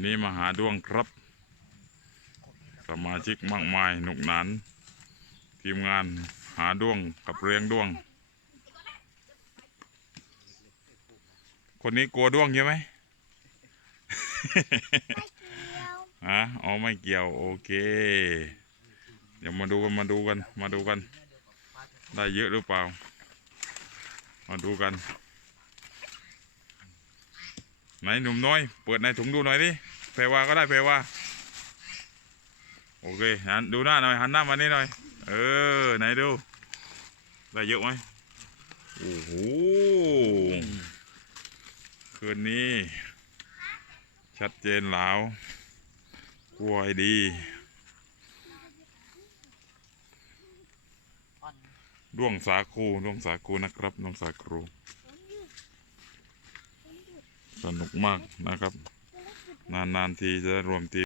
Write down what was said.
วันนี้มาหาด้วงครับ สมาชิกมากมายหนุกหนาน ทีมงานหาด้วงกับเรียงด้วง คนนี้กลัวด้วงใช่ไหมฮะอ๋อไม่เกี่ยว โอเค เดี๋ยวมาดูกันมาดูกัน มาดูกัน ได้เยอะหรือเปล่า มาดูกัน ไหนหนุ่มน้อย เปิดในถุงดูหน่อยดิเพรวาก็ได้เพรวาโอเคหันดูหน้าหน่อยหันหน้ามานี่หน่อย เออ ไหนดู ได้เยอะไหมโอ้โหคืนนี้ ชัดเจนแล้วกลัวไอ้ดีด้วงสาคูด้วงสาคูนะครับด้วงสาคู สนุกมากนะครับ นานๆทีจะรวมที